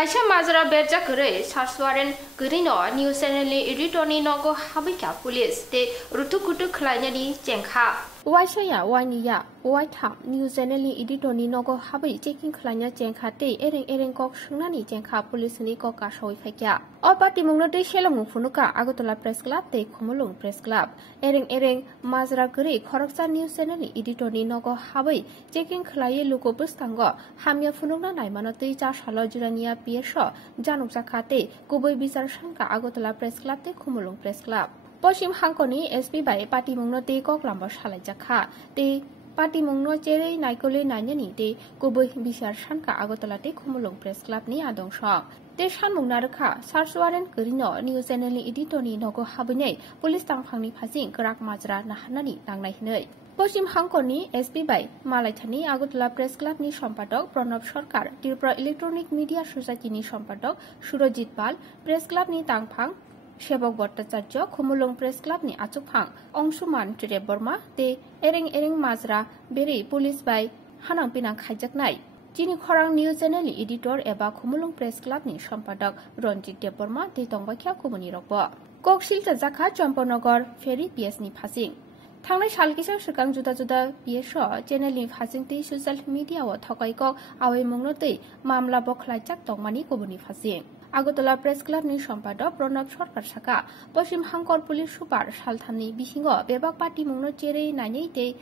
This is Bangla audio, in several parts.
Kaisa Mazra Berja Kure, Sarswaren, Gurino, News Channel Editorni Nogo Habika Police, de Rutukutu Klanyani, Jenka. Waishaya, Wanya, White News Channel Editorni Nogo Habi, taking Klanya Jenka Day, Ering Kok Shunani Jenka Police Niko Kasho Fekya. All party Monote Shelong Funuka, Agotola Press Club, de Komulung Press Club. Ering Mazra Kure, Koroksa News Channel Editorni Nogo Habi, taking Klaya Luko Bustango, Hamia Fununa Naimanote Jashalo Jurania Piesho, Januk Zakate, Guboi Bizar Shanka, Agotola Press Club, de Komulung Press Club. Poshim Hankoni, SP by Party Mungno de Koklambo Shalajaka, de Party Mungno Jere, Nikole Nanyani, de Guboi Bizar Shanka, Agotola de Komulung Press Club ni Adong Shop. De Shanmung Naraka, Sarswaren Gurino, News Channel Editorni Nogo Habune, Police Tang Hangni Passing, Karak Mazra, Nahanani, Tangnai. Poshim Hankoni, SP by Malaitani, Agotola Press Club ni Shampadok, Pranab Sarkar, Tirpura Electronic Media Society ni Shampadok, Surojit Pal, Press Club ni Tangpang, Shebok Bhattacharya, Komulung Press Club ni Achukphang, Ongshuman Ture Burma, de Ering Mazra, Beri, Police by Hanang Pinang Khajaknai. Jini Khorang News Channel Editor Eba Komulung Press Club ni Shampadok, Ronjit Deborma, de Tongbakya Komuni Rokbo. Kokshil Zaka, Champonagar, Ferry PS ni Passing. Tangnai Shalkisa Shikang Juda Juda Piesho, Channel ni Passing te social media wa Tokaiko, Awe Mungnote, Mamla Boklajak Tongmani Komuni Passing. Agotola Press Club ni Shampadok, Pranab Sarkar Saka, Poshim Hankor Police Super, Shalthani Bishingo, Bebak Party Mungno Jere, Nanyate,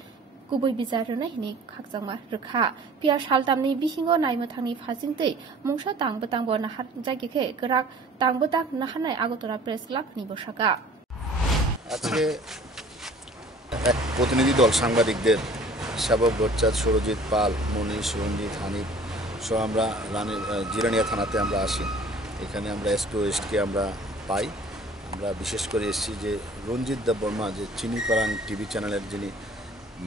Guboi Bizarana Hini, Kakzama, Raka, Pia Shaltamni Bishingo, Naimatani Passing Day, Mungsha Tang Batango Nahat Jagike, Garak, Tang Batak Nahana, Agotola Press Club ni Boshaka. এক প্রতিনিধি দল সাংবাদিকদের শাবক ভট্টাচার্য, সুরজিৎ পাল, মনীষ, রঞ্জিত, হানিফ সহ আমরা জিরানিয়া থানাতে আমরা আসি। এখানে আমরা এসপি ওয়েস্টকে আমরা পাই। আমরা বিশেষ করে এসেছি যে রঞ্জিত দেববর্মা, যে চিনিপাড়াং টিভি চ্যানেলের যিনি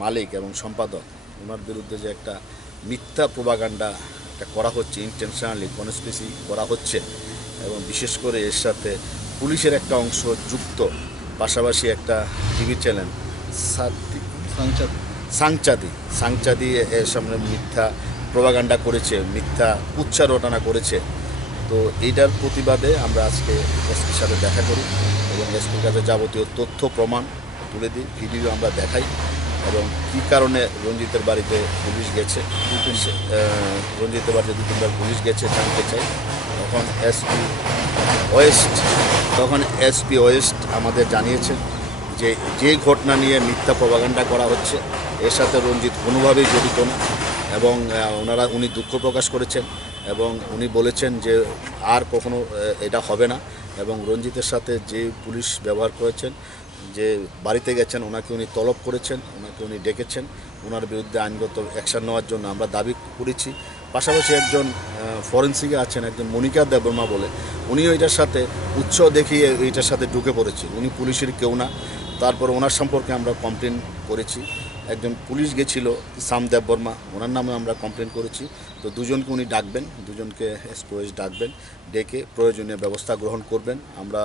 মালিক এবং সম্পাদক, ওনার বিরুদ্ধে যে একটা মিথ্যা প্রোপাগান্ডা করা হচ্ছে, ইন্টেনশনালি কনস্পিরেসি করা হচ্ছে এবং বিশেষ করে এর সাথে পুলিশের একটা অংশ যুক্ত, পাশাপাশি একটা টিভি চ্যানেল সাংচাদি এর সামনে মিথ্যা প্রোপাগান্ডা করেছে, মিথ্যা উচ্চার রটনা করেছে। তো এইটার প্রতিবাদে আমরা আজকে এসপির সাথে দেখা করি এবং এসপির কাছে যাবতীয় তথ্য প্রমাণ তুলে দিই, ভিডিও আমরা দেখাই এবং কী কারণে রঞ্জিতের বাড়িতে পুলিশ গেছে, রঞ্জিতের বাড়িতে 2-3বার পুলিশ গেছে জানতে চাই। তখন এসপি ওয়েস্ট আমাদের জানিয়েছেন যে ঘটনা নিয়ে মিথ্যা প্রোপাগান্ডা করা হচ্ছে, এর সাথে রঞ্জিত কোনোভাবেই জড়িত না এবং উনি দুঃখ প্রকাশ করেছেন এবং উনি বলেছেন যে আর কখনো এটা হবে না এবং রঞ্জিতের সাথে যে পুলিশ ব্যবহার করেছেন, যে বাড়িতে গেছেন, ওনাকে উনি তলব করেছেন, ওনাকে উনি ডেকেছেন, ওনার বিরুদ্ধে আইনগত অ্যাকশন নেওয়ার জন্য আমরা দাবি করেছি। পাশাপাশি একজন ফরেন্সিকে আছেন, একজন মনিকা দেববর্মা বলে, উনিও এটার সাথে উৎসাহ দেখিয়ে এইটার সাথে ঢুকে পড়েছে। উনি পুলিশের কেউ না। তারপর ওনার সম্পর্কে আমরা কমপ্লেন করেছি। একজন পুলিশ গেছিল সাম দেববর্মা, ওনার নামে আমরা কমপ্লেন করেছি। তো দুজনকে উনি ডাকবেন, দুজনকে এসপিওএস ডাকবেন, ডেকে প্রয়োজনীয় ব্যবস্থা গ্রহণ করবেন। আমরা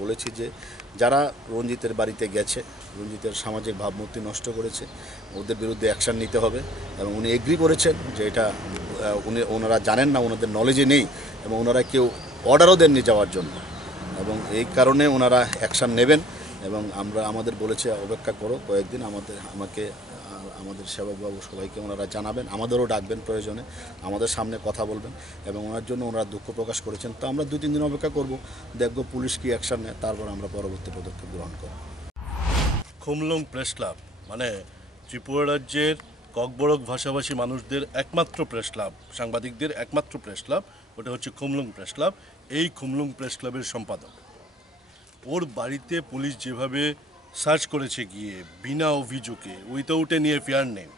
বলেছি যে যারা রঞ্জিতের বাড়িতে গেছে, রঞ্জিতের সামাজিক ভাবমূর্তি নষ্ট করেছে, ওদের বিরুদ্ধে অ্যাকশান নিতে হবে এবং উনি এগ্রি করেছেন যে এটা ওনারা জানেন না, ওনাদের নলেজে নেই এবং ওনারা কেউ অর্ডারও দেননি যাওয়ার জন্য এবং এই কারণে ওনারা অ্যাকশান নেবেন এবং আমাদের বলেছে অপেক্ষা করো কয়েকদিন, আমাদের সেবকবাবু সবাইকে ওনারা জানাবেন, আমাদেরও ডাকবেন, প্রয়োজনে আমাদের সামনে কথা বলবেন এবং ওনার জন্য ওনারা দুঃখ প্রকাশ করেছেন। তো আমরা 2-3 দিন অপেক্ষা করব, দেখব পুলিশ কি অ্যাকশান নেয়, তারপর আমরা পরবর্তী পদক্ষেপ গ্রহণ করব। খুমলুং প্রেস ক্লাব মানে ত্রিপুরা রাজ্যের ককবরক ভাষাভাষী মানুষদের একমাত্র প্রেস ক্লাব, সাংবাদিকদের একমাত্র প্রেস ক্লাব, ওটা হচ্ছে খুমলুং প্রেস ক্লাব। এই খুমলুং প্রেস ক্লাবের সম্পাদক, ওর বাড়িতে পুলিশ যেভাবে সার্চ করেছে গিয়ে বিনা অভিযোগে, উইথাউট এনি এফআইআর নেম,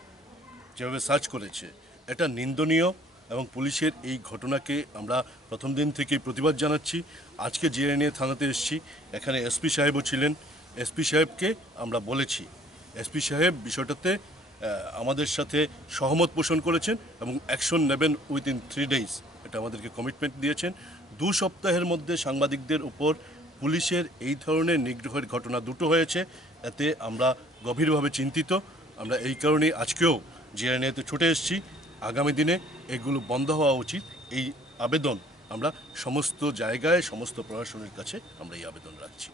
যেভাবে সার্চ করেছে, এটা নিন্দনীয় এবং পুলিশের এই ঘটনাকে আমরা প্রথম দিন থেকেই প্রতিবাদ জানাচ্ছি। আজকে জিরানিয়া থানাতে এসেছি, এখানে এসপি সাহেবও ছিলেন। এসপি সাহেবকে আমরা বলেছি, এসপি সাহেব বিষয়টাতে আমাদের সাথে সহমত পোষণ করেছেন এবং অ্যাকশন নেবেন উইদিন 3 days, এটা আমাদেরকে কমিটমেন্ট দিয়েছেন। 2 সপ্তাহের মধ্যে সাংবাদিকদের উপর পুলিশের এই ধরনের নিগ্রহের ঘটনা দুটো হয়েছে, এতে আমরা গভীরভাবে চিন্তিত। আমরা এই কারণেই আজকেও জিরানিয়াতে ছুটে এসেছি। আগামী দিনে এগুলো বন্ধ হওয়া উচিত, এই আবেদন আমরা সমস্ত জায়গায় সমস্ত প্রশাসনের কাছে আমরা এই আবেদন রাখছি।